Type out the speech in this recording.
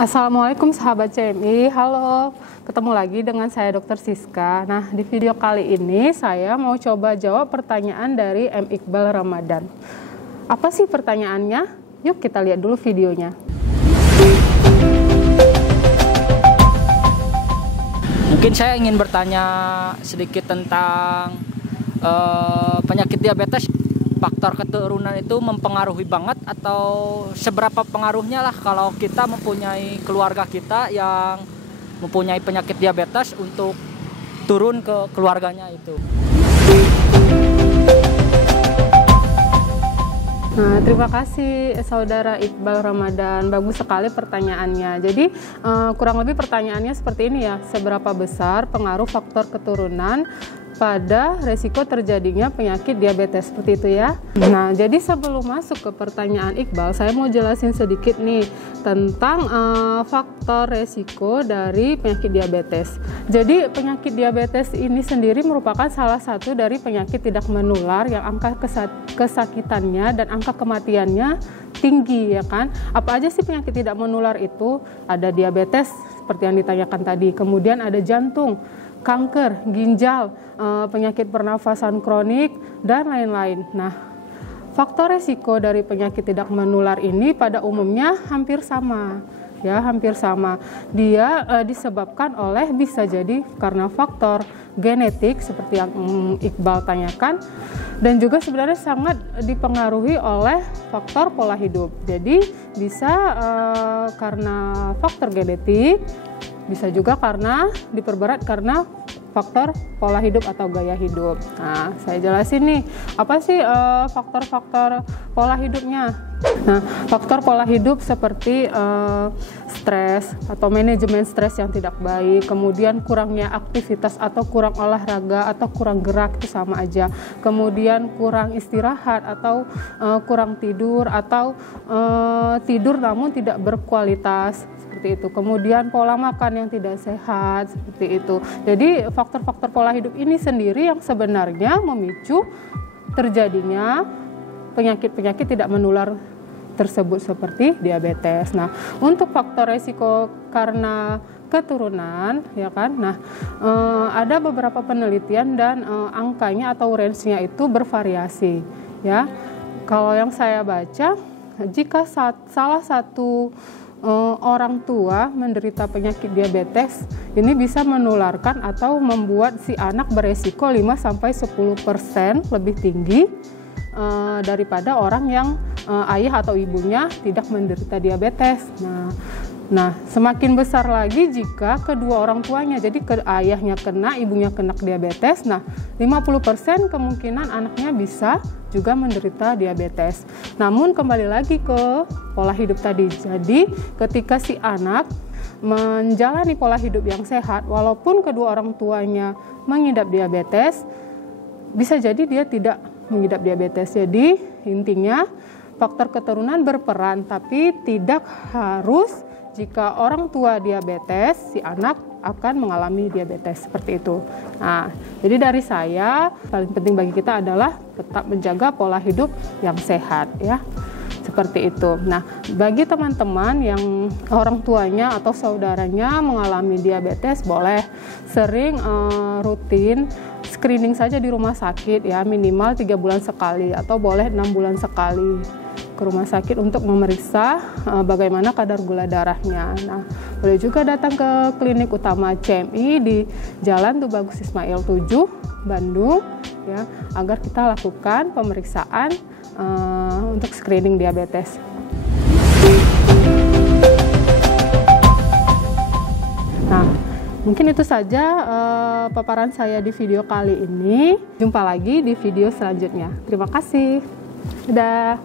Assalamualaikum sahabat CMI, halo, ketemu lagi dengan saya Dr. Siska. Nah, di video kali ini saya mau coba jawab pertanyaan dari M. Iqbal Ramadan. Apa sih pertanyaannya? Yuk kita lihat dulu videonya. Mungkin saya ingin bertanya sedikit tentang penyakit diabetes. Faktor keturunan itu mempengaruhi banget atau seberapa pengaruhnya lah kalau kita mempunyai keluarga kita yang mempunyai penyakit diabetes untuk turun ke keluarganya itu. Nah, terima kasih saudara Iqbal Ramadan, bagus sekali pertanyaannya. Jadi kurang lebih pertanyaannya seperti ini ya, seberapa besar pengaruh faktor keturunan pada resiko terjadinya penyakit diabetes, seperti itu ya. Nah, jadi sebelum masuk ke pertanyaan Iqbal, saya mau jelasin sedikit nih tentang faktor resiko dari penyakit diabetes. Jadi penyakit diabetes ini sendiri merupakan salah satu dari penyakit tidak menular yang angka kesakitannya dan angka kematiannya tinggi, ya kan. Apa aja sih penyakit tidak menular itu? Ada diabetes seperti yang ditanyakan tadi, kemudian ada jantung, kanker, ginjal, penyakit pernafasan kronik, dan lain-lain. Nah, faktor resiko dari penyakit tidak menular ini pada umumnya hampir sama. Ya, hampir sama. Dia disebabkan oleh, bisa jadi karena faktor genetik seperti yang Iqbal tanyakan, dan juga sebenarnya sangat dipengaruhi oleh faktor pola hidup. Jadi bisa karena faktor genetik, bisa juga karena diperberat karena faktor pola hidup atau gaya hidup. Nah, saya jelasin nih, apa sih faktor-faktor pola hidupnya? Nah, faktor pola hidup seperti stres atau manajemen stres yang tidak baik, kemudian kurangnya aktivitas atau kurang olahraga atau kurang gerak, itu sama aja. Kemudian kurang istirahat atau kurang tidur atau tidur namun tidak berkualitas, seperti itu. Kemudian pola makan yang tidak sehat, seperti itu. Jadi faktor-faktor pola hidup ini sendiri yang sebenarnya memicu terjadinya penyakit-penyakit tidak menular tersebut seperti diabetes. Nah, untuk faktor resiko karena keturunan, ya kan. Nah, ada beberapa penelitian dan angkanya atau range-nya itu bervariasi, ya. Kalau yang saya baca, jika salah satu orang tua menderita penyakit diabetes, ini bisa menularkan atau membuat si anak beresiko 5-10% lebih tinggi daripada orang yang ayah atau ibunya tidak menderita diabetes. Nah, semakin besar lagi jika kedua orang tuanya, jadi ayahnya kena, ibunya kena diabetes. Nah, 50% kemungkinan anaknya bisa juga menderita diabetes. Namun kembali lagi ke pola hidup tadi. Jadi ketika si anak menjalani pola hidup yang sehat, walaupun kedua orang tuanya mengidap diabetes, bisa jadi dia tidak mengidap diabetes. Jadi intinya faktor keturunan berperan, tapi tidak harus jika orang tua diabetes, si anak akan mengalami diabetes, seperti itu. Nah, jadi dari saya, paling penting bagi kita adalah tetap menjaga pola hidup yang sehat, ya. Seperti itu. Nah, bagi teman-teman yang orang tuanya atau saudaranya mengalami diabetes, boleh sering rutin screening saja di rumah sakit, ya, minimal 3 bulan sekali atau boleh 6 bulan sekali ke rumah sakit untuk memeriksa bagaimana kadar gula darahnya. Nah, boleh juga datang ke klinik utama CMI di Jalan Tubagus Ismail 7, Bandung, ya, agar kita lakukan pemeriksaan untuk screening diabetes. Nah, mungkin itu saja paparan saya di video kali ini. Jumpa lagi di video selanjutnya. Terima kasih. Dadah.